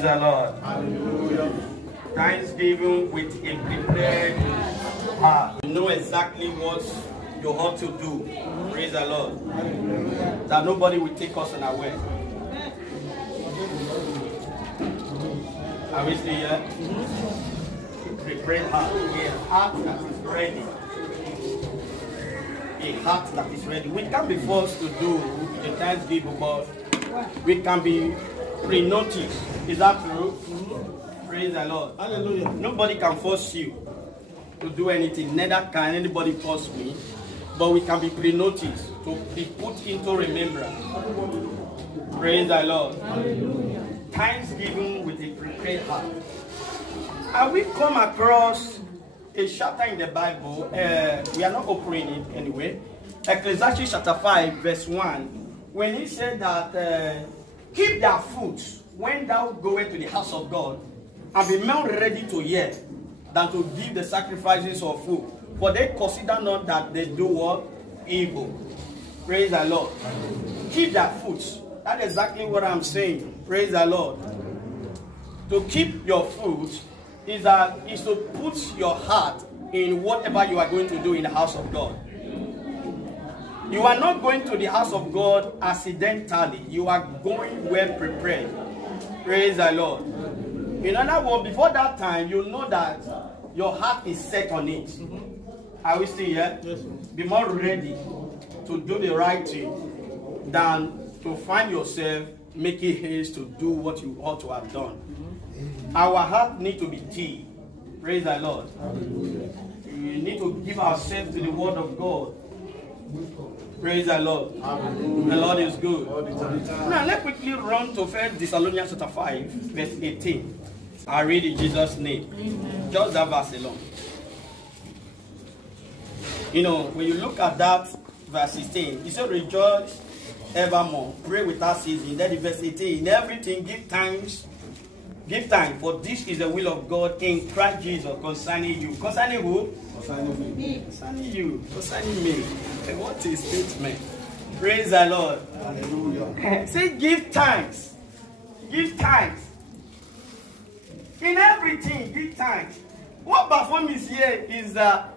Praise the Lord. Hallelujah. Thanksgiving with a prepared heart. You know exactly what you ought to do. Praise the Lord. That nobody will take us unaware. Are we still here? Prepared heart. A heart that is ready. A heart that is ready. We can't be forced to do the Thanksgiving, but we can be pre-noticed. Is that true? Praise the Lord. Hallelujah. Nobody can force you to do anything. Neither can anybody force me. But we can be pre-noticed to be put into remembrance. Praise the Lord. Hallelujah. Thanksgiving with a prepared heart. Have we come across a chapter in the Bible? We are not opening it anyway. Ecclesiastes chapter 5 verse 1. When he said that keep their foot when thou goest to the house of God, and be more ready to hear than to give the sacrifices of food. For they consider not that they do what? Evil. Praise the Lord. Keep their foot. That's exactly what I'm saying. Praise the Lord. To keep your foot is to put your heart in whatever you are going to do in the house of God. You are not going to the house of God accidentally. You are going well prepared. Praise the Lord. In other words, before that time, you know that your heart is set on it. Are we still here? Yes, be more ready to do the right thing than to find yourself making haste to do what you ought to have done. Our heart needs to be tea. Praise the Lord. Hallelujah. We need to give ourselves to the word of God. Praise the Lord. Hallelujah. The Lord is good. Now let's quickly run to 1 Thessalonians chapter 5 verse 18. I read in Jesus' name. Amen. Just that verse alone. You know, when you look at that verse 16, he said, rejoice evermore, pray without ceasing. Then in verse 18, in everything give thanks. Give thanks, for this is the will of God in Christ Jesus concerning you. Concerning who? Concerning me. Concerning you. Concerning me. What is statement? Praise the Lord. Hallelujah. Say give thanks. Give thanks. In everything, give thanks. What performance here is that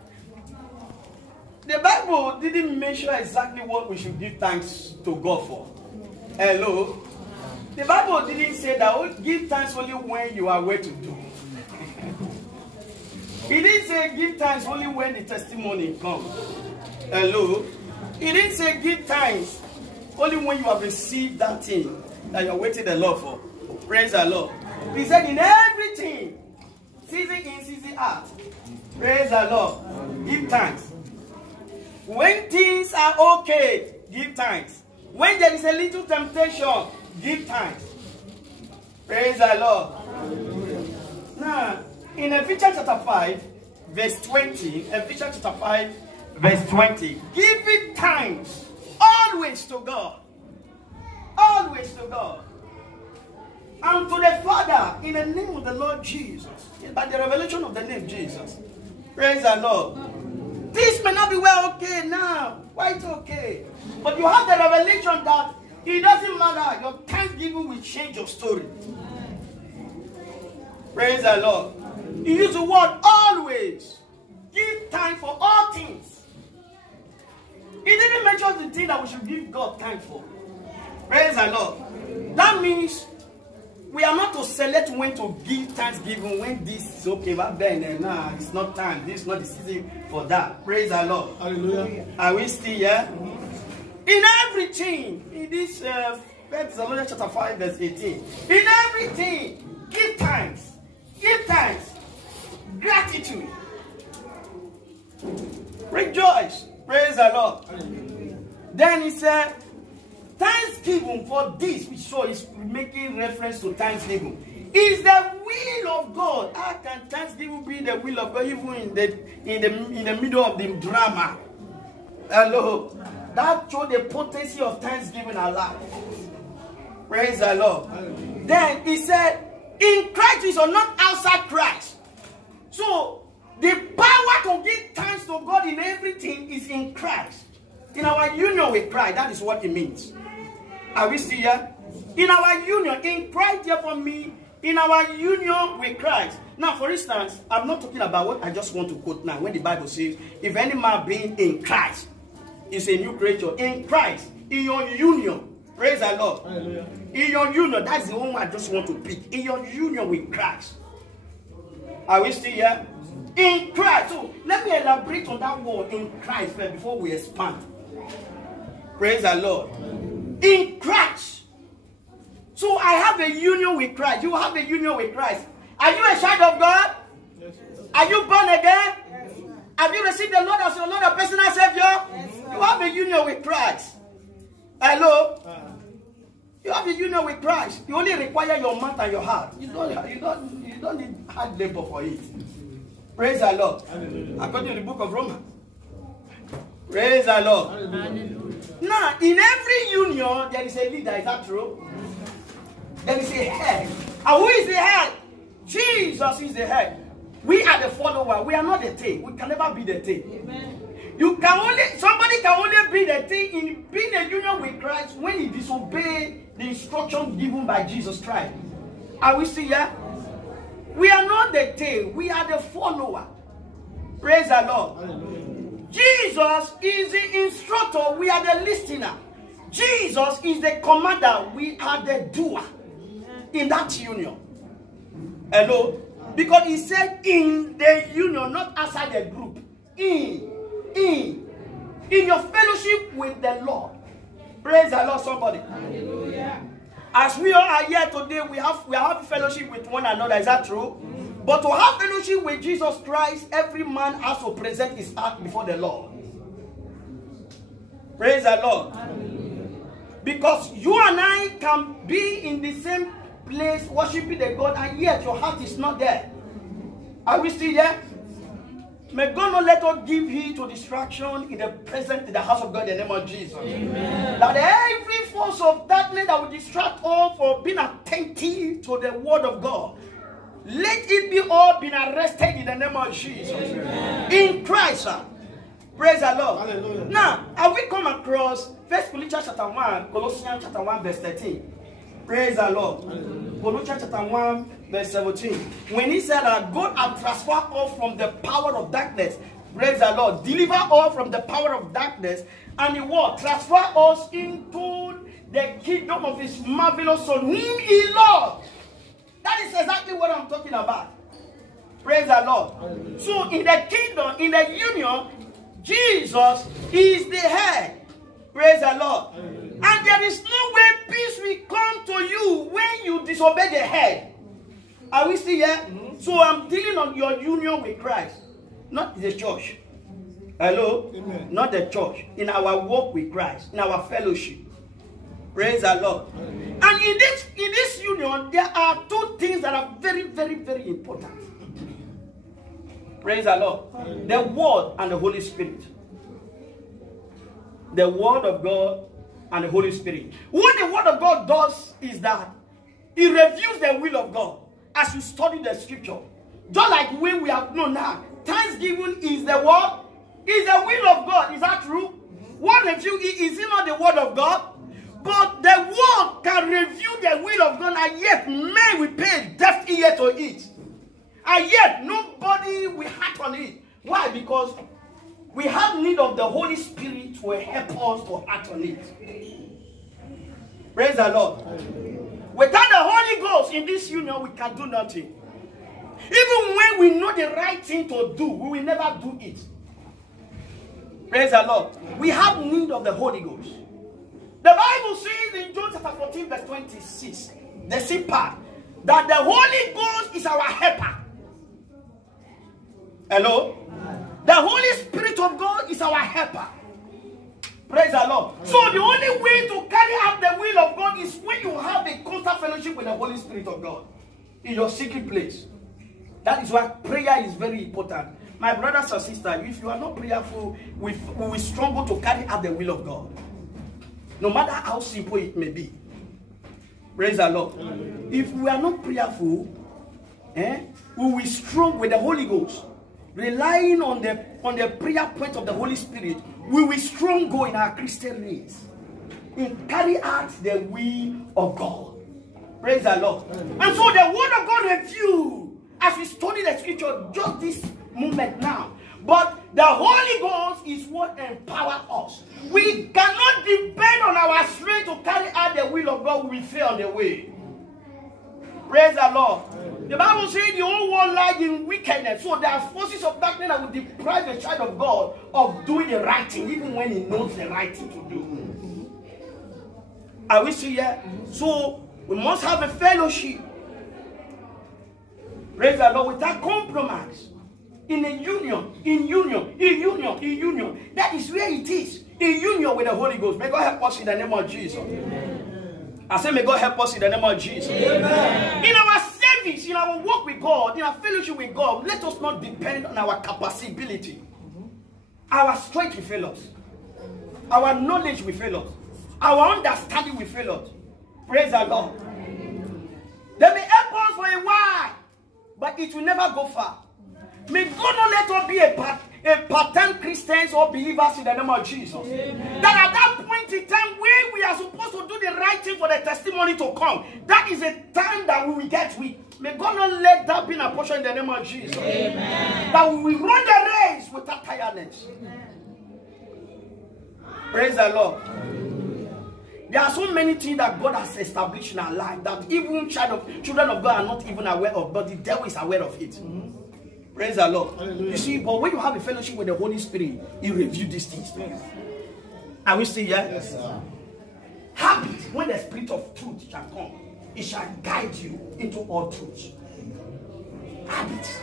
the Bible didn't mention exactly what we should give thanks to God for. Hello? The Bible didn't say that oh, give thanks only when you are well to do. It didn't say give thanks only when the testimony comes. Hello? It didn't say give thanks only when you have received that thing that you are waiting the Lord for. Praise the Lord. He said in everything, season in, season out. Praise the Lord. Give thanks. When things are okay, give thanks. When there is a little temptation, give thanks. Praise the Lord. Hallelujah. Now, in Ephesians chapter 5, verse 20, Ephesians chapter 5, verse 20, give it thanks always to God. Always to God. And to the Father, in the name of the Lord Jesus, by the revelation of the name Jesus. Praise the Lord. This may not be well okay now. Why it's okay? But you have the revelation that it doesn't matter. Your thanksgiving will change your story. Praise the Lord. You use the word always. Give thanks for all things. He didn't mention the thing that we should give God thanks for. Praise the Lord. That means we are not to select when to give thanksgiving, when this is okay, but then nah, it's not time. This is not the season for that. Praise the Lord. Hallelujah. Are we still here? In everything, in this 1 Thessalonians chapter 5, verse 18, in everything, give thanks. Give thanks. Gratitude. Rejoice. Praise the Lord. Hallelujah. Then he said, thanksgiving for this, which so is making reference to thanksgiving, is the will of God. How can thanksgiving be the will of God even in the middle of the drama? Hello. That shows the potency of thanksgiving alive. Praise the Lord. Hallelujah. Then he said, in Christ Jesus, not outside Christ. So the power to give thanks to God in everything is in Christ. In our union with Christ, that is what it means. Are we still here? In our union, in Christ, therefore me, in our union with Christ. Now, for instance, I'm not talking about what I just want to quote now. When the Bible says, if any man being in Christ is a new creature, in Christ, in your union, praise the Lord. Hallelujah. In your union, that's the one I just want to pick. In your union with Christ. Are we still here? In Christ. So let me elaborate on that word in Christ first before we expand. Praise the Lord. In Christ. So I have a union with Christ. You have a union with Christ. Are you a child of God? Yes, are you born again? Yes, have you received the Lord as your Lord and personal Savior? Yes, you have a union with Christ. Hello? You have a union with Christ. You only require your mouth and your heart. You don't need hard labor for it. Praise the Lord. Hallelujah. According to the book of Romans. Praise the Lord. Hallelujah. Now, in every union, there is a leader. Is that true? There is a head. And who is the head? Jesus is the head. We are the follower. We are not the tail. We can never be the tail. Amen. Somebody can only be the tail in being a union with Christ when he disobeys the instruction given by Jesus Christ. Are we still here? We are not the tail. We are the follower. Praise the Lord. Hallelujah. Jesus is the instructor. We are the listener. Jesus is the commander. We are the doer. In that union. Hello? Because he said in the union, not outside the group. In your fellowship with the Lord. Praise the Lord, somebody. Hallelujah. As we all are here today, we have fellowship with one another. Is that true? But to have fellowship with Jesus Christ, every man has to present his heart before the Lord. Praise the Lord. Hallelujah. Because you and I can be in the same place worshiping the God, and yet your heart is not there. Are we still there? May God not let us give heed to distraction in the house of God in the name of Jesus. Amen. That every force of darkness that will distract all from being attentive to the word of God, let it be all been arrested in the name of Jesus. Amen. In Christ. Praise the Lord. Hallelujah. Now, have we come across 1 Corinthians chapter 1, Colossians chapter 1, verse 13? Praise the Lord. Colossians chapter 1, verse 17. When he said that God has transferred us from the power of darkness, praise the Lord, deliver us from the power of darkness, and he what? Transfer us into the kingdom of his marvelous Son, whom he loved. That is exactly what I'm talking about. Praise the Lord. So in the kingdom, in the union, Jesus is the head. Praise the Lord. And there is no way peace will come to you when you disobey the head. Are we still here? So I'm dealing on your union with Christ, not the church. Hello? Amen. Not the church. In our walk with Christ, in our fellowship. Praise the Lord. Amen. And in this union, there are two things that are very, very, very important. Praise the Lord. Amen. The Word and the Holy Spirit. The Word of God and the Holy Spirit. What the Word of God does is that it reveals the will of God as you study the scripture. Just like when we have known now, thanksgiving is the word, is the will of God. Is that true? What review is it not the word of God? But the word can reveal the will of God, and yet men will pay deaf ear to it. And yet nobody will act on it. Why? Because we have need of the Holy Spirit to help us to act on it. Praise the Lord. Without the Holy Ghost in this union, we can do nothing. Even when we know the right thing to do, we will never do it. Praise the Lord. We have need of the Holy Ghost. The Bible says in John chapter 14, verse 26, the same part, that the Holy Ghost is our helper. Hello? The Holy Spirit of God is our helper. Praise the Lord. So the only way to carry out the will of God is when you have a constant fellowship with the Holy Spirit of God in your secret place. That is why prayer is very important. My brothers and sisters, if you are not prayerful, we will struggle to carry out the will of God. No matter how simple it may be. Praise the Lord. If we are not prayerful, we will struggle with the Holy Ghost. Relying on the prayer point of the Holy Spirit, we will struggle in our Christian race. In carry out the will of God. Praise the Lord. And so the word of God revealed as we study the scripture just this moment now. But the Holy Ghost is what empowers us. We cannot depend on our strength to carry out the will of God. We fail on the way. Praise the Lord. The Bible says the whole world lies in wickedness. So there are forces of darkness that will deprive the child of God of doing the right thing, even when he knows the right thing to do. Are we still here? So we must have a fellowship. Praise the Lord, without compromise. In a union, in union. That is where it is. In union with the Holy Ghost. May God help us in the name of Jesus. Amen. I say, may God help us in the name of Jesus. Amen. In our service, in our work with God, in our fellowship with God, let us not depend on our capacity. Our strength will fail us. Our knowledge will fail us. Our understanding will fail us. Praise the Lord. They may help us for a while, but it will never go far. May God not let us be a part-time Christians or believers in the name of Jesus. Amen. That at that point in time when we are supposed to do the right thing for the testimony to come, that is a time that we will get weak. May God not let that be a portion in the name of Jesus. Amen. That we will run the race without tiredness. Amen. Praise the Lord. Amen. There are so many things that God has established in our life that even children of God are not even aware of, but the devil is aware of it. Praise the Lord. Hallelujah. You see, but when you have a fellowship with the Holy Spirit, He reviews these things. Yes. Are we still here? Yes, sir. Habit, when the Spirit of truth shall come, it shall guide you into all truth. Habit.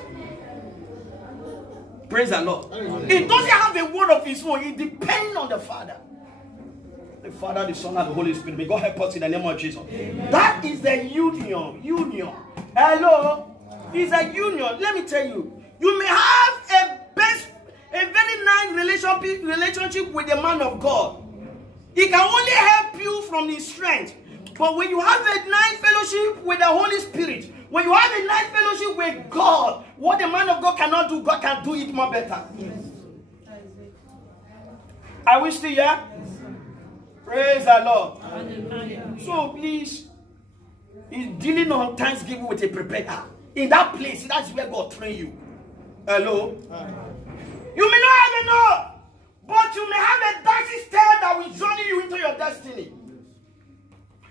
Praise the Lord. Hallelujah. It doesn't have a word of its own. It depends on the Father. The Father, the Son, and the Holy Spirit. May God help us in the name of Jesus. Amen. That is the union. Union. Hello? It's a union. Let me tell you. You may have a very nice relationship with the man of God. He can only help you from his strength. But when you have a nice fellowship with the Holy Spirit, when you have a nice fellowship with God, what the man of God cannot do, God can do it more better. Yes. Are we still here? Yes. Praise the Lord. Hallelujah. So please, he's dealing on Thanksgiving with a prepared heart. In that place, that's where God train you. Hello? You may not have enough, but you may have a dicey step that will journey you into your destiny.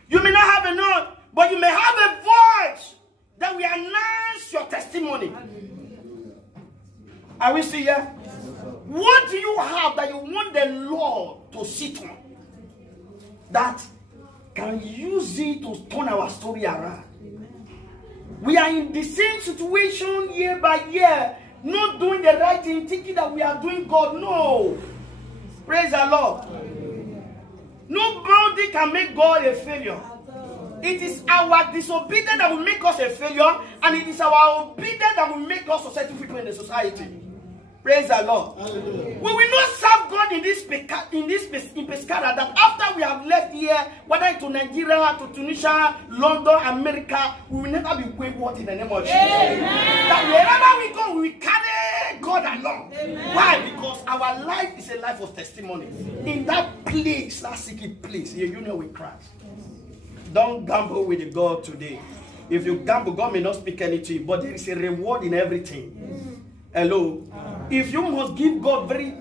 You may not have enough, but you may have a voice that will announce your testimony. Are we still here? What do you have that you want the Lord to sit on that can use it to turn our story around? We are in the same situation year by year, not doing the right thing, thinking that we are doing God. No. Praise the Lord. Nobody can make God a failure. It is our disobedience that will make us a failure, and it is our obedience that will make us successful people in the society. Praise the Lord. Hallelujah. We will not serve God in Pescara that after we have left here, whether to Nigeria, to Tunisia, London, America, we will never be wayward in the name of Jesus. Amen. That wherever we go, we will carry God along. Amen. Why? Because our life is a life of testimony. In that place, that secret place, your union with Christ. Don't gamble with God today. If you gamble, God may not speak anything, but there is a reward in everything. Hello? If you must give God very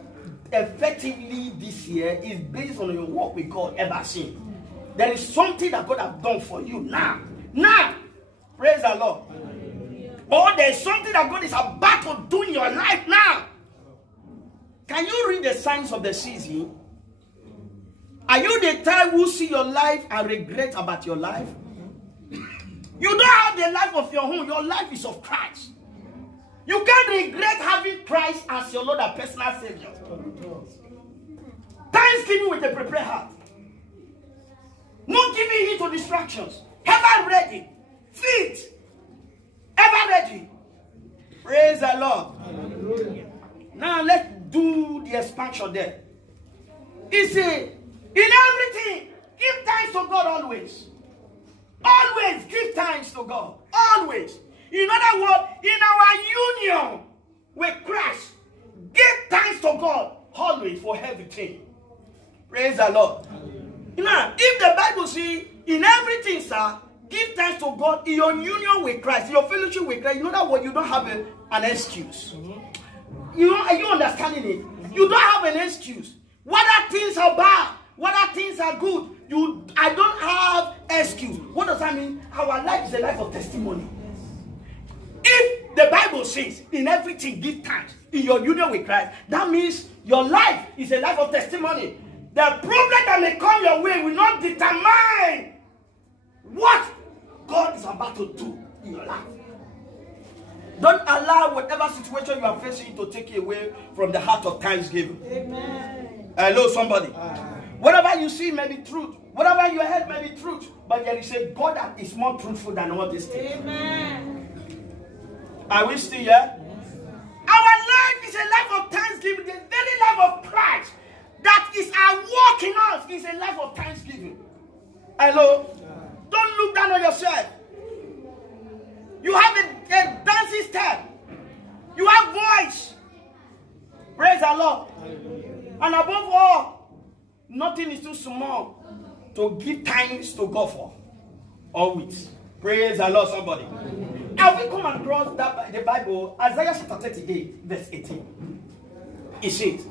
effectively this year, is based on your work with God ever since. There is something that God has done for you now. Now! Praise the Lord. Or there is something that God is about to do in your life now. Can you read the signs of the season? Are you the type who see your life and regret about your life? You don't have the life of your own. Your life is of Christ. You can't regret having Christ as your Lord and personal Savior. Thanksgiving with a prepared heart. Not giving in to distractions. Ever ready. Fit. Ever ready. Praise the Lord. Hallelujah. Now let's do the expansion there. He said, in everything, give thanks to God always. Always give thanks to God. Always. In other words, in our union with Christ, give thanks to God always for everything. Praise the Lord. Now, if the Bible says, in everything, sir, Give thanks to God in your union with Christ, in your fellowship with Christ. You know that what you don't have an excuse. You know, are you understanding it? You don't have an excuse. Whether things are bad, whether things are good, I don't have excuse. What does that mean? Our life is a life of testimony. If the Bible says in everything give thanks in your union with Christ, that means your life is a life of testimony. The problem that may come your way will not determine what God is about to do in your life. Don't allow whatever situation you are facing to take you away from the heart of thanksgiving. Amen. Hello, somebody. Whatever you see may be truth. Whatever you heard may be truth. But there is a God that is more truthful than all these things. Amen. Are we still here? Our life is a life of thanksgiving. The very life of Christ that is at work in us is a life of thanksgiving. Hello? Don't look down on yourself. You have a dancing step. You have voice. Praise the Lord. And above all, nothing is too small to give thanks to God for. Always. Praise the Lord, somebody. Have we come across that the Bible, Isaiah chapter 38, verse 18? It says,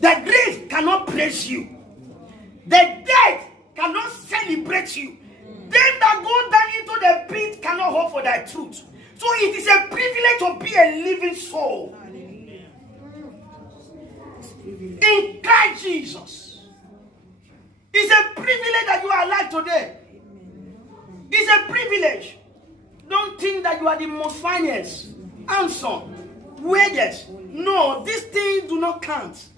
the grave cannot praise you. The dead cannot celebrate you. Them that go down into the pit cannot hope for thy truth. So it is a privilege to be a living soul. In Christ Jesus. It's a privilege that you are alive today. It's a privilege. Don't think that you are the most finest, handsome, weirdest. No, these things do not count.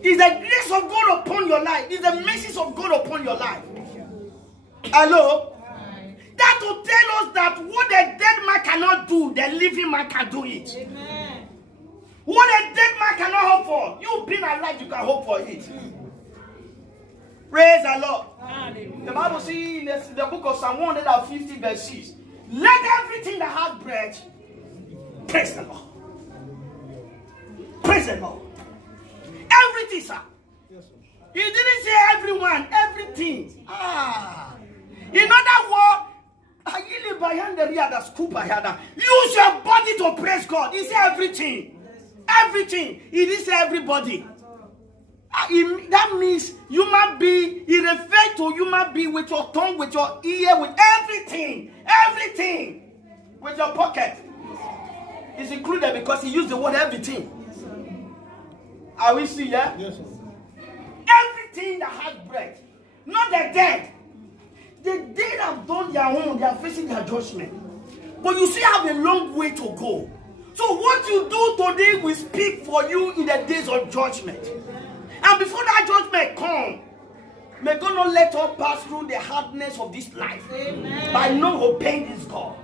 It's the grace of God upon your life. It's the mercies of God upon your life. Hello? That will tell us that what the dead man cannot do, the living man can do it. Amen. What a dead man cannot hope for, you being alive, you can hope for it. Praise the Lord. The Bible says in the book of Psalm 150 verse 6, let everything that has breath praise the Lord. Praise the Lord. Everything, sir. He didn't say everyone, everything. In other words, use your body to praise God. He said everything. Everything. He didn't say everybody. That means human being, he refers to human being with your tongue, with your ear, with everything. Everything. With your pocket. It's included because he used the word everything. Are we still here? Yes, sir. Everything that has breath. Not the dead. The dead have done their own. They are facing their judgment. But you still have a long way to go. So what you do today will speak for you in the days of judgment. And before that judgment comes, may God not let us pass through the hardness of this life. Amen. By not obeying this God.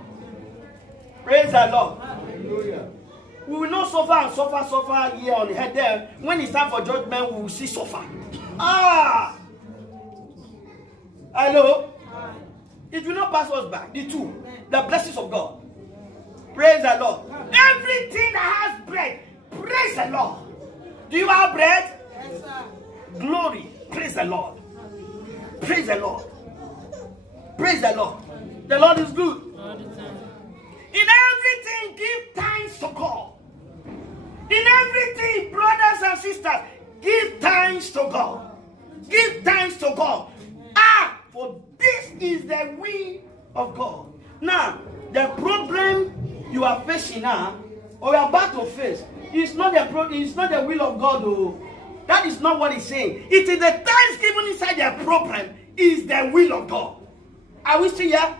Praise the Lord. Hallelujah. We will not suffer and suffer here on the head there. When it's time for judgment, we will see suffer. Hello? It will not pass us by. The two. The blessings of God. Praise the Lord. Everything that has breath, praise the Lord. Do you have breath? Yes, sir. Glory. Praise the Lord. Praise the Lord. Praise the Lord. The Lord is good. In everything, give thanks to God. In everything, brothers and sisters, give thanks to God. Give thanks to God. For this is the will of God. Now, the problem you are facing now, or you are about to face, is not the will of God. Oh. That is not what he's saying. It is the thanksgiving inside the problem is the will of God. Are we still here?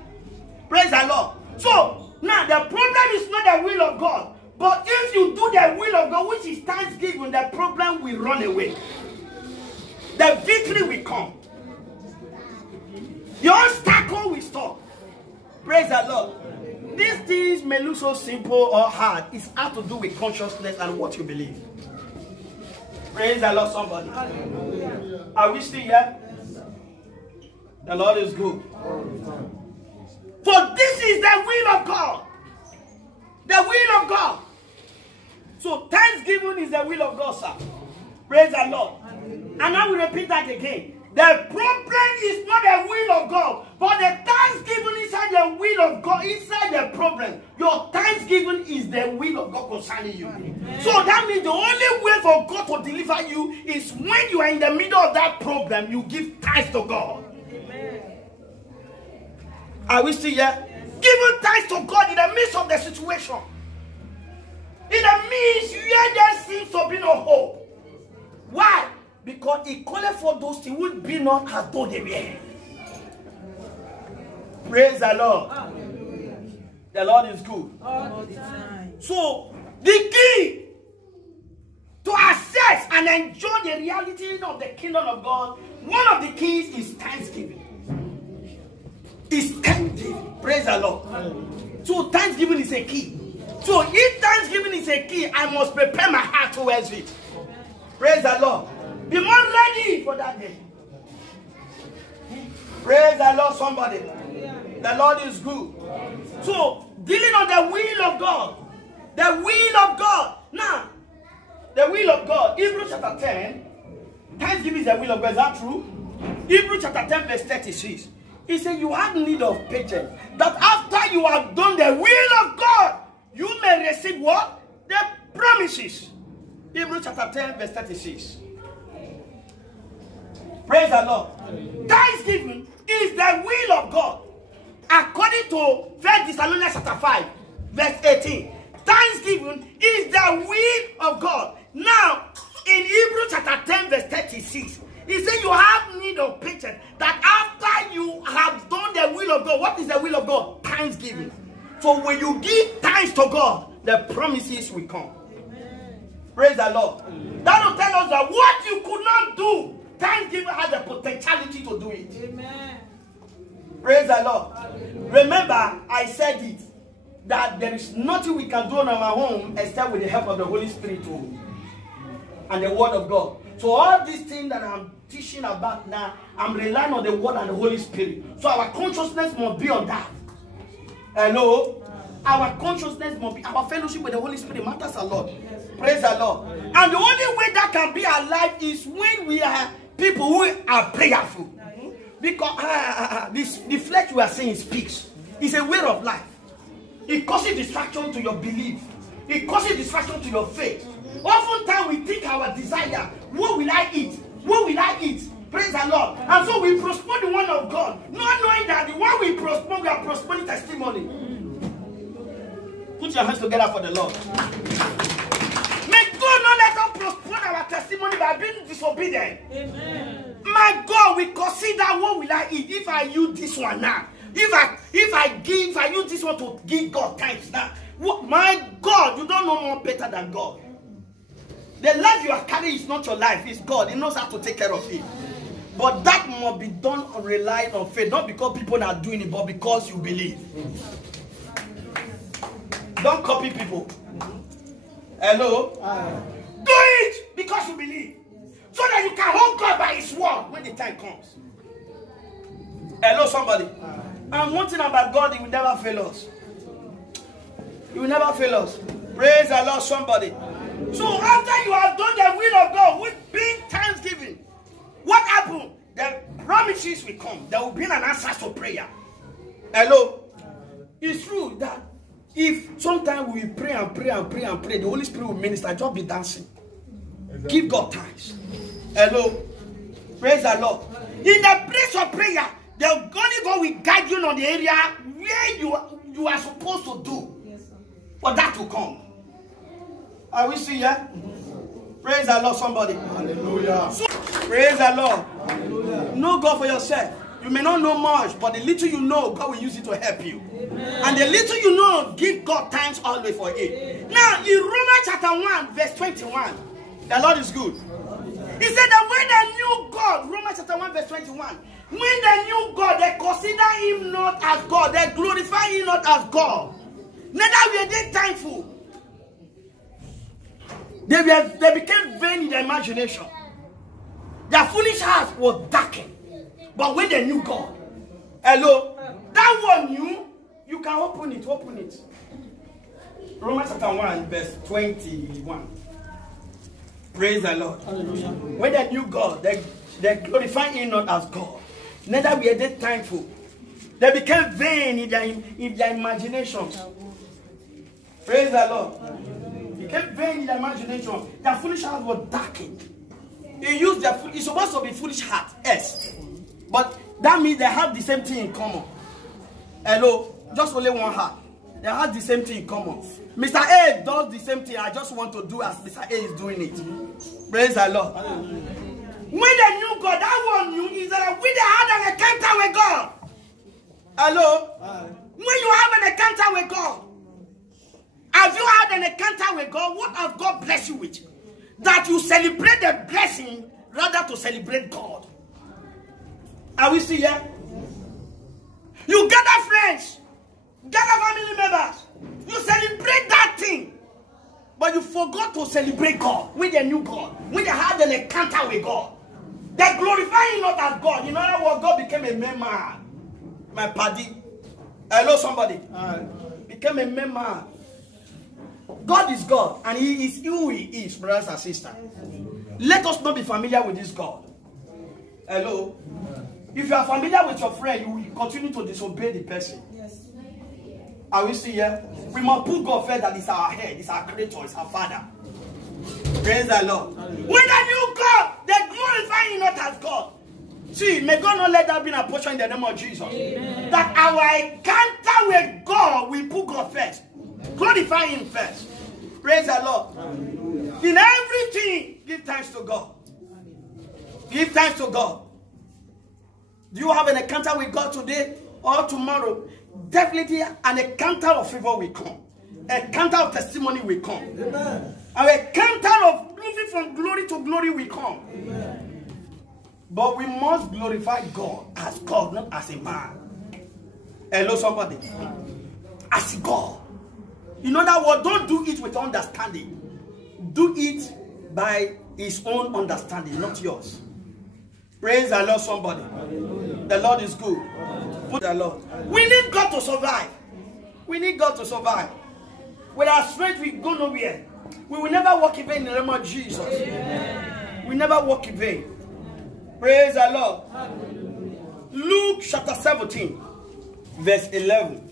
Praise the Lord. So, now the problem is not the will of God. But if you do the will of God, which is thanksgiving, the problem will run away. The victory will come. The obstacle will stop. Praise the Lord. These things may look so simple or hard. It's hard to do with consciousness and what you believe. Praise the Lord, somebody. Hallelujah. Are we still here? The Lord is good. For this is the will of God. The will of God. So thanksgiving is the will of God, sir. Praise the Lord. And I will repeat that again. The problem is not the will of God, but the thanksgiving inside the will of God, inside the problem. Your thanksgiving is the will of God concerning you. Amen. So that means the only way for God to deliver you is when you are in the middle of that problem, you give thanks to God. Amen. Are we still here? Yes. Giving thanks to God in the midst of the situation. In the midst where there seems to be no hope. Why? Because he called for those things would be not as though they were. Praise the Lord. Hallelujah. The Lord is good. All the time. So, the key to access and enjoy the reality of the kingdom of God, one of the keys is thanksgiving. It's thanksgiving. Praise the Lord. Hallelujah. So, thanksgiving is a key. So, if thanksgiving is a key, I must prepare my heart towards it. Praise the Lord. Be more ready for that day. Praise the Lord, somebody. The Lord is good. So, dealing on the will of God. The will of God. Now, the will of God. Hebrews chapter 10. Thanksgiving is the will of God. Is that true? Hebrews chapter 10 verse 36. He said, you have need of patience. That after you have done the will of God, you may receive what? The promises. Hebrews chapter 10 verse 36. Praise the Lord. Thanksgiving is the will of God. According to 1 Thessalonians chapter 5 verse 18. Thanksgiving is the will of God. Now, in Hebrews chapter 10 verse 36, he said you have need of patience. That after you have done the will of God, what is the will of God? Thanksgiving. So when you give thanks to God, the promises will come. Amen. Praise the Lord. That will tell us that what you could not do, thanksgiving has the potentiality to do it. Amen. Praise the Lord. Hallelujah. Remember, I said it, that there is nothing we can do on our own except with the help of the Holy Spirit too, and the Word of God. So all these things that I'm teaching about now, I'm relying on the Word and the Holy Spirit. So our consciousness must be on that. Hello? Our consciousness must be, our fellowship with the Holy Spirit matters a lot. Yes. Praise the Lord. And the only way that can be alive is when we are people who are prayerful. Because the flesh we are saying speaks. It's a way of life. It causes distraction to your belief. It causes distraction to your faith. Oftentimes we think our desire, what will I eat? What will I eat? Praise the Lord. And so we postpone the one of God, not knowing that the one we postpone, we are postponing testimony. Put your hands together for the Lord. May God not let us postpone our testimony by being disobedient. Amen. My God, we consider what will I eat if I use this one now. If I use this one to give God thanks now. My God, you don't know more better than God. The life you are carrying is not your life, it's God. He knows how to take care of it. But that must be done relying on faith, not because people are doing it, but because you believe. Don't copy people. Hello? Do it because you believe. So that you can hold God by His word when the time comes. Hello, somebody. And one thing about God, He will never fail us. He will never fail us. Praise the Lord, somebody. So after you have done the will of God with being thanksgiving, what happened? The promises will come. There will be an answer to prayer. Hello? It's true that if sometimes we pray and pray and pray and pray, the Holy Spirit will minister, just be dancing. Exactly. Give God thanks. Hello? Praise the Lord. In the place of prayer, the Holy God will guide you on the area where you are supposed to do for that to come. Are we seeing here? Praise the Lord, somebody. Hallelujah. So, praise the Lord. Hallelujah. Know God for yourself. You may not know much, but the little you know, God will use it to help you. Amen. And the little you know, give God thanks always for it. Amen. Now, in Romans chapter 1, verse 21, the Lord is good. He said that when they knew God, Romans chapter 1, verse 21, when they knew God, they consider Him not as God. They glorify Him not as God. Neither were they thankful. They became vain in their imagination. Their foolish heart was darkened. But when they knew God, hello, that one knew, you can open it, open it. Romans chapter 1, verse 21. Praise the Lord. Hallelujah. When they knew God, they They glorify him not as God. Neither were they thankful. They became vain in their imaginations. Praise the Lord. They became vain in their imagination. Their foolish heart was darkened. It's supposed to be foolish heart, yes. But that means they have the same thing in common. Hello, just only one heart. They have the same thing in common. Mr. A does the same thing. I just want to do as Mr. A is doing it. Praise the Lord. When they knew God, that one knew is that when they had an encounter with God. Hello? When you have an encounter with God, have you had an encounter with God? What has God blessed you with? That you celebrate the blessing rather to celebrate God. Are we still here? You gather friends, gather family members, you celebrate that thing, but you forgot to celebrate God when they knew God, when they had an encounter with God. They glorify him not as God. In other words, God became a mere man. My paddy. Hello, somebody. Became a mere man. God is God, and he is who he is, brothers and sisters. Let us not be familiar with this God. Hello. If you are familiar with your friend, you will continue to disobey the person. Yes. Are we still here? We must put God first, that is our head, is our creator, is our father. Praise the Lord. When they knew God, they glorify him not as God. See, may God not let that be a portion in the name of Jesus. Amen. That our encounter with God, we put God first. Glorify him first. Praise the Lord. Hallelujah. In everything, give thanks to God. Give thanks to God. Do you have an encounter with God today or tomorrow? Definitely an encounter of favor will come. An encounter of testimony will come. Amen. An encounter of moving from glory to glory will come. Amen. But we must glorify God as God, not as a man. Hello, somebody. As God. In other words, don't do it with understanding. Do it by his own understanding, not yours. Praise the Lord, somebody. Hallelujah. The Lord is good. Put the Lord. We need God to survive. We need God to survive. With our strength, we go nowhere. We will never walk in vain in the name of Jesus. Amen. We never walk in vain. Praise the Lord. Hallelujah. Luke chapter 17, verse 11.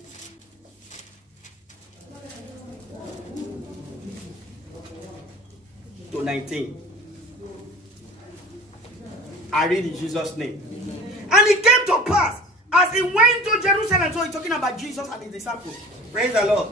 To 19. I read in Jesus' name. And it came to pass, as he went to Jerusalem, so he's talking about Jesus and his disciples. Praise the Lord.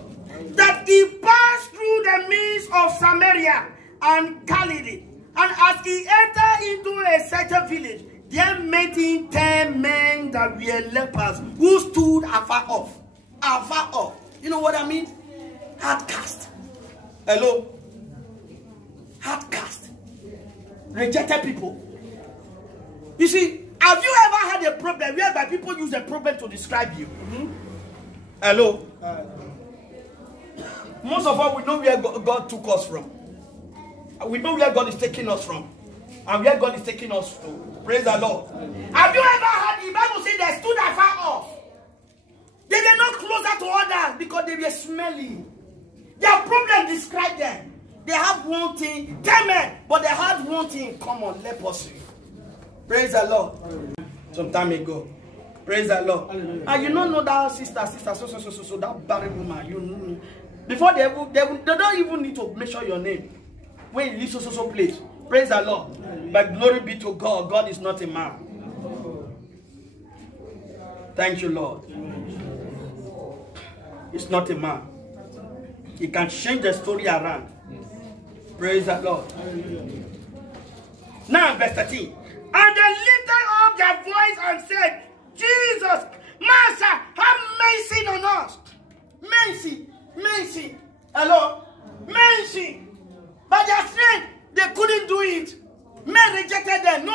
That he passed through the midst of Samaria and Galilee. And as he entered into a certain village, there met him 10 men that were lepers, who stood afar off. Afar off. You know what I mean? Outcast. Hello? Outcast. Rejected people. You see, have you ever had a problem whereby people use a problem to describe you? Hello? Most of us, we know where God took us from. We know where God is taking us from. And where God is taking us to. Praise the Lord. Have you ever had the Bible say they stood afar off? They were not closer to others because they were smelly. Their problem described them. They have one thing, 10 men, but they had one thing in common, leprosy. Praise the Lord. Some time ago. Praise the Lord. And you don't know that sister, so that barren woman. You know, before they don't even need to mention your name. When you leave so place. Praise the Lord. But glory be to God. God is not a man. Thank you, Lord. It's not a man. He can change the story around. Praise the Lord. Now, verse 13. And they lifted up their voice and said, Jesus, Master, have mercy on us. Mercy, mercy. Hello? Mercy. By their strength, they couldn't do it. Men rejected them.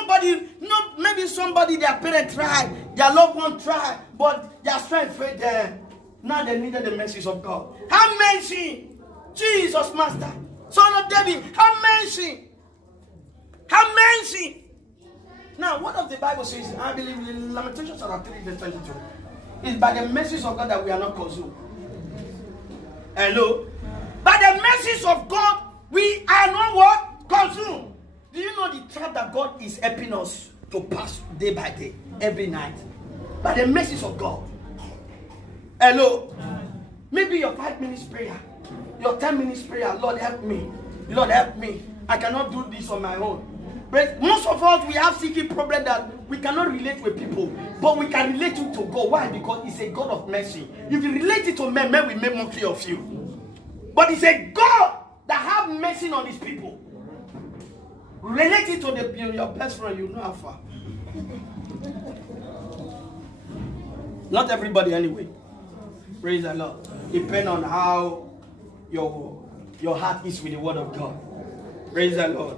Maybe somebody, their parent tried, their loved one tried, but their strength failed them. Now they needed the mercies of God. Have mercy. Jesus, Master, Son of David, have mercy. Have mercy. Now, what does the Bible say? I believe in Lamentations chapter 3, verse 22. It's by the mercies of God that we are not consumed. Hello? By the mercies of God, we are not what? Consumed. Do you know the trap that God is helping us to pass day by day, every night. By the mercies of God. Hello? Maybe your 5 minutes prayer, your 10 minutes prayer, Lord help me. Lord help me. I cannot do this on my own. But most of us, we have seeking problem that we cannot relate with people, but we can relate it to God. Why? Because He's a God of mercy. If you relate it to men, men will make mockery of you. But He's a God that have mercy on His people. Relate it to your best friend, you know how far. Not everybody anyway. Praise the Lord. Depend on how your heart is with the word of God. Praise the Lord.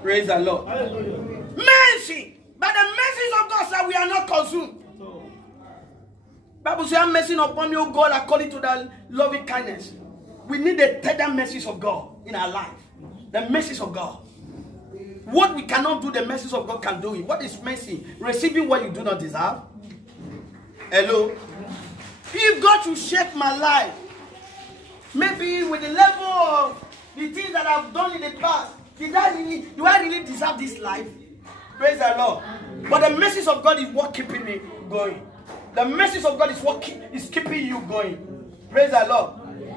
Praise the Lord. Hallelujah. Mercy. By the mercies of God, sir, we are not consumed. No. Bible says, I'm mercy upon you, God, according to the loving kindness. We need the tender mercies of God in our life. The mercies of God. What we cannot do, the mercies of God can do it. What is mercy? Receiving what you do not deserve. Hello? If God should shape my life, maybe with the level of the things that I've done in the past, do I really deserve this life? Praise the Lord. But the mercies of God is what keeping me going. The mercies of God is what is keeping you going. Praise the Lord.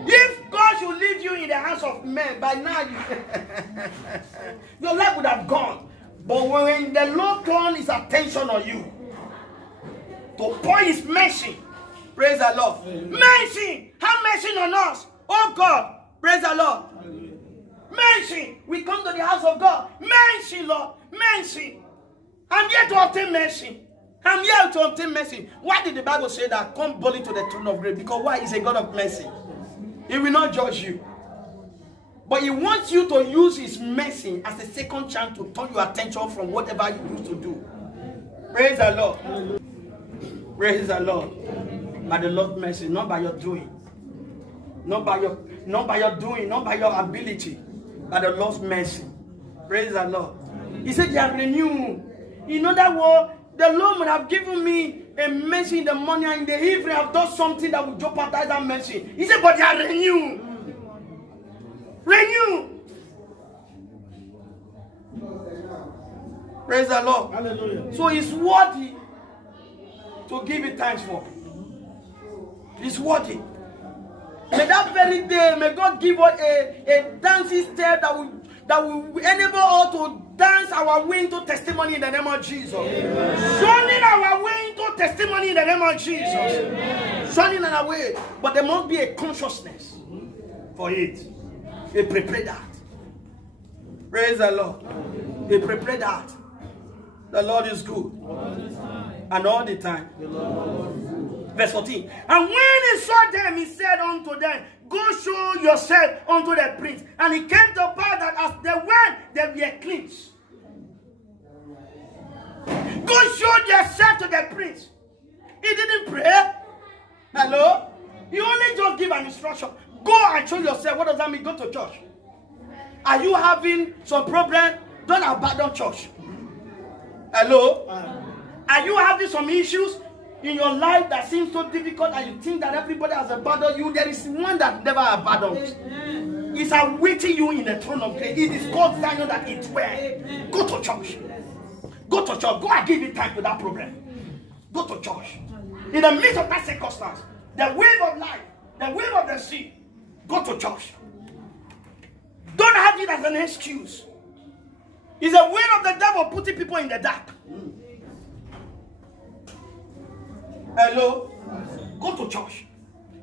If God should leave you in the hands of men, by now your life would have gone. But when the Lord turns His attention on you to pour His mercy, praise the Lord. Amen. Mercy, have mercy on us, oh God. Praise the Lord. Amen. Mercy, we come to the house of God. Mercy, Lord, mercy. I'm here to obtain mercy. I'm here to obtain mercy. Why did the Bible say that? Come boldly to the throne of grace. Because why? He's a God of mercy. He will not judge you. But He wants you to use His mercy as a second chance to turn your attention from whatever you used to do. Praise the Lord. Praise the Lord. By the Lord's mercy, not by your doing. Not by your doing, not by your ability. By the Lord's mercy. Praise the Lord. He said they are renewed. In other words, the Lord would have given me a mercy in the morning and in the evening. I've done something that would jeopardize that mercy. He said, but they are renewed. Renewed. Praise the Lord. Hallelujah. So it's worthy to give it thanks for. It's worthy. May that very day, may God give us a dancing step that will enable us to dance our way into testimony in the name of Jesus. Running our way into testimony in the name of Jesus. Running our way. But there must be a consciousness for it. A prepared heart. Praise the Lord. A prepared heart. The Lord is good. And all the time. Verse 14. And when He saw them, He said unto them, go show yourself unto the prince. And it came to pass that as they went, they were cleansed. Go show yourself to the prince. He didn't pray. Hello? He only just give an instruction. Go and show yourself. What does that mean? Go to church. Are you having some problem? Don't abandon church. Hello? Are you having some issues in your life that seems so difficult and you think that everybody has abandoned you? There is one that never abandons. It's awaiting you in the throne of grace. It is called Zion that it will. Go to church. Go to church. Go and give it time to that problem. Go to church. In the midst of that circumstance, the wave of life, the wave of the sea, go to church. Don't have it as an excuse. It's a way of the devil putting people in the dark. Hello? Go to church.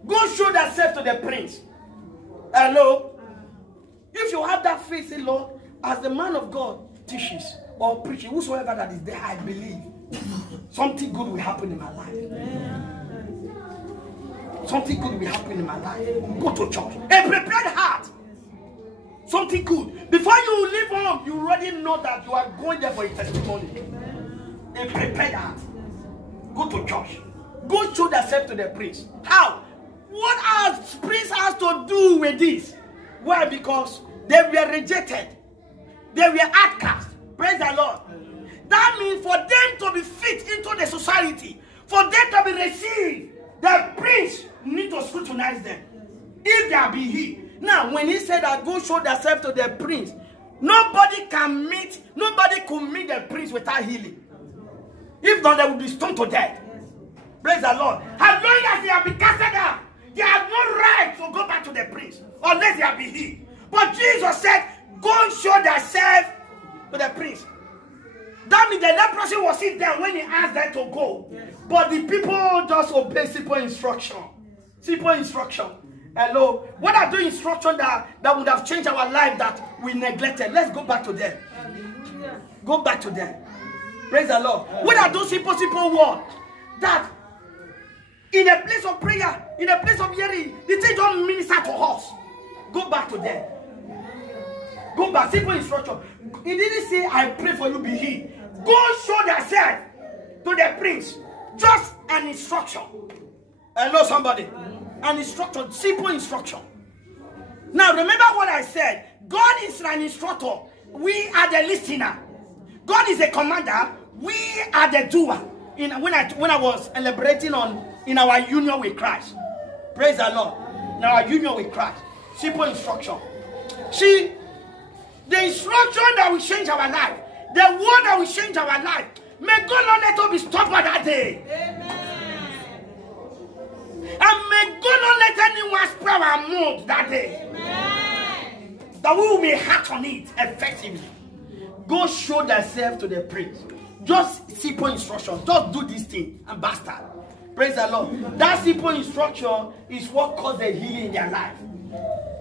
Go show yourself to the prince. Hello? If you have that faith, say, Lord, as the man of God teaches or preaches, whosoever that is there, I believe something good will happen in my life. Something good will happen in my life. Go to church. A prepared heart. Something good. Before you leave home, you already know that you are going there for a testimony. A prepared heart. Go to church. Go show yourself to the priest. How? What has priest has to do with this? Why? Because they were rejected. They were outcast. Praise the Lord. That means for them to be fit into the society, for them to be received, the priest need to scrutinize them. If there be he. Now, when he said that go show yourself to the prince, Nobody could meet the prince without healing. If not, they would be stoned to death. Praise the Lord. As long as they have been casted out, they have no right to go back to the prince unless they have been healed. But Jesus said, go and show thyself to the prince. That means the leprosy was still there when he asked them to go. But the people just obey simple instruction. Simple instruction. Hello. What are the instructions that would have changed our life that we neglected? Let's go back to them. Go back to them. Praise the Lord. What are those simple words that in a place of prayer, in a place of hearing, the thing don't minister to us? Go back to them. Go back. Simple instruction. He didn't say, I pray for you, be healed. Go show yourself to the prince. Just an instruction. Hello, somebody. An instruction. Simple instruction. Now, remember what I said. God is an instructor. We are the listener. God is a commander. We are the doer. When I was elaborating on in our union with Christ. Praise the Lord. In our union with Christ. Simple instruction. See, the instruction that will change our life, the word that will change our life, may God not let us be stopped by that day. Amen. And may God not let anyone spread our mood that day. Amen. That we will be hard on it effectively. Go show thyself to the prince. Just simple instruction. Just do this thing and bastard. Praise the Lord. That simple instruction is what caused the healing in their life.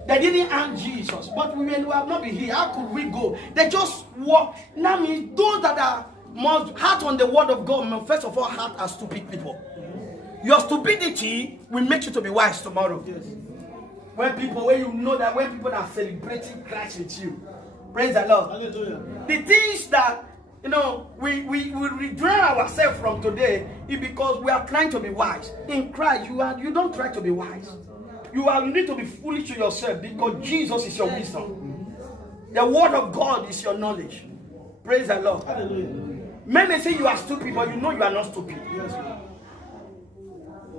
They didn't ask Jesus, but we have not been here. How could we go? They just walk. Now means those that are most heart on the word of God, first of all, heart are stupid people. Your stupidity will make you to be wise tomorrow. Yes. When you know that when people are celebrating Christ with you, praise the Lord. Hallelujah. The things that we withdraw ourselves from today is because we are trying to be wise. In Christ, you don't try to be wise. You need to be foolish to yourself because Jesus is your wisdom. The word of God is your knowledge. Praise the Lord. Hallelujah. Men may say you are stupid, but you know you are not stupid. Yes.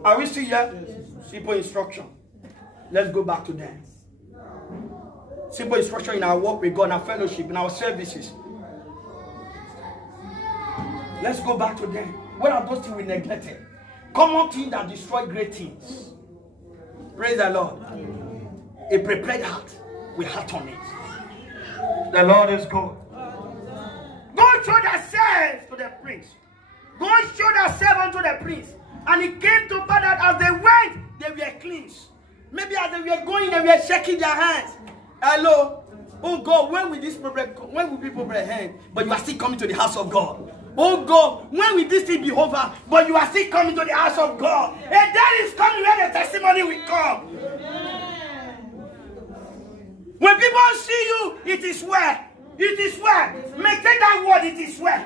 Are we still here? Yes. Simple instruction. Let's go back to them. Simple instruction in our work with God, in our fellowship, in our services. Let's go back to them. What are those things we neglected? Common things that destroy great things. Praise the Lord. A prepared heart with heart on it. The Lord is good. Go show yourself to the prince. Go show yourself unto the prince. And it came to pass that as they went, they were cleansed. Maybe as they were going, they were shaking their hands. Hello. Oh God, when will people break hand? But you are still coming to the house of God. Oh God, when will this thing be over? But you are still coming to the house of God. And that is coming where the testimony will come. When people see you, it is well. It is well. Maintain that word, it is well.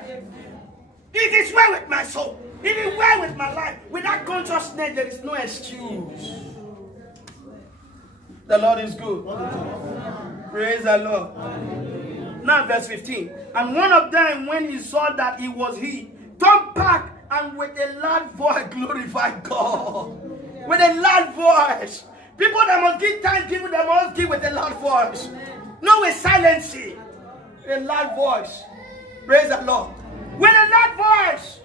It is well with my soul. It is well with my life. Without consciousness, there is no excuse. The Lord is good. Praise the Lord. Now verse 15. And one of them, when he saw that it was he, turned back and with a loud voice glorified God. With a loud voice. People that must give thanksgiving, they must give with a loud voice. No with silencing. A loud voice. Praise the Lord. With a loud voice.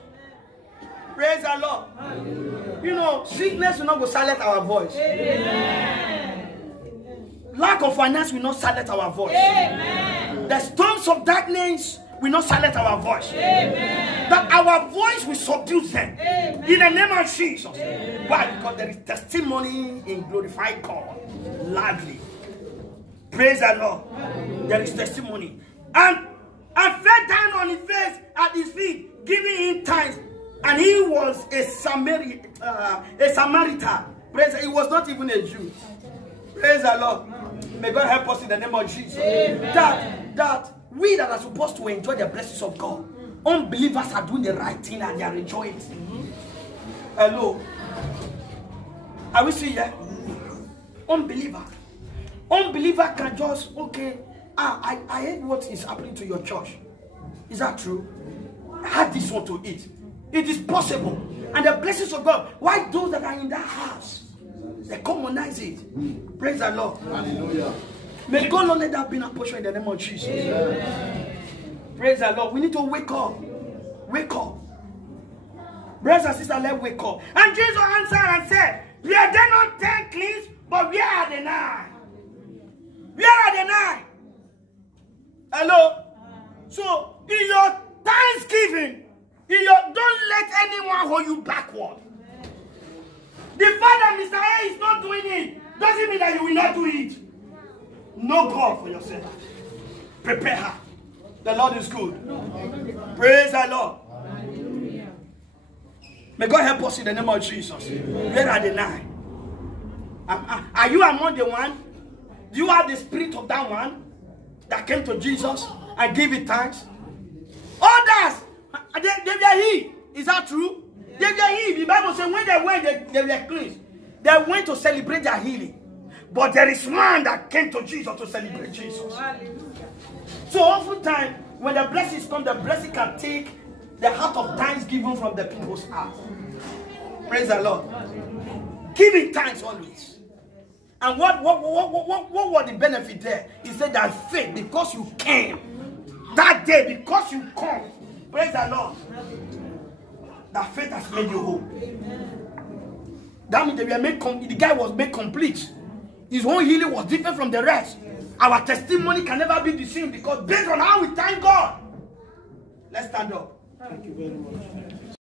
Praise the Lord. Sickness will not go silence our voice. Amen. Lack of finance will not silence our voice. Amen. The storms of darkness will not silence our voice. Amen. That our voice will subdue them. Amen. In the name of Jesus. Amen. Why? Because there is testimony in glorifying God. Loudly. Praise the Lord. Amen. There is testimony. And fell down on his face at his feet, giving him thanks. And he was a Samaritan. Praise. He was not even a Jew. Praise the Lord. May God help us in the name of Jesus. Amen. That we that are supposed to enjoy the blessings of God, unbelievers are doing the right thing and they are enjoying it. Hello. Are we seeing here? Unbeliever. Unbeliever can just, I heard what is happening to your church. Is that true? I had this one to eat. It is possible. And the blessings of God, why those that are in that house? They commonize it. Praise the Lord. Hallelujah. May God not let that be a portion in the name of Jesus. Praise the Lord. We need to wake up. Wake up. Brothers and sisters, let's wake up. And Jesus answered and said, we are there not 10 cleansed, but where are the 9? Where are the 9? Hello? So, in your thanksgiving, don't let anyone hold you backward. The fact that Mr. A is not doing it doesn't mean that you will not do it. Know God for yourself. Prepare her. The Lord is good. Praise the Lord. May God help us in the name of Jesus. Where are the 9? Are you among the one? Do you have the spirit of that one that came to Jesus and gave it thanks? Others, they were healed. Is that true? They were healed. The Bible says when they went, they were cleansed. They went to celebrate their healing. But there is one that came to Jesus to celebrate Jesus. So oftentimes, when the blessings come, the blessing can take the heart of thanksgiving from the people's heart. Praise the Lord. Giving thanks always. And what was the benefit there? He said that faith, because you came that day, because you come. Praise the Lord. That faith has made you whole. That means the guy was made complete. His own healing was different from the rest. Our testimony can never be the same because based on how we thank God. Let's stand up. Thank you very much.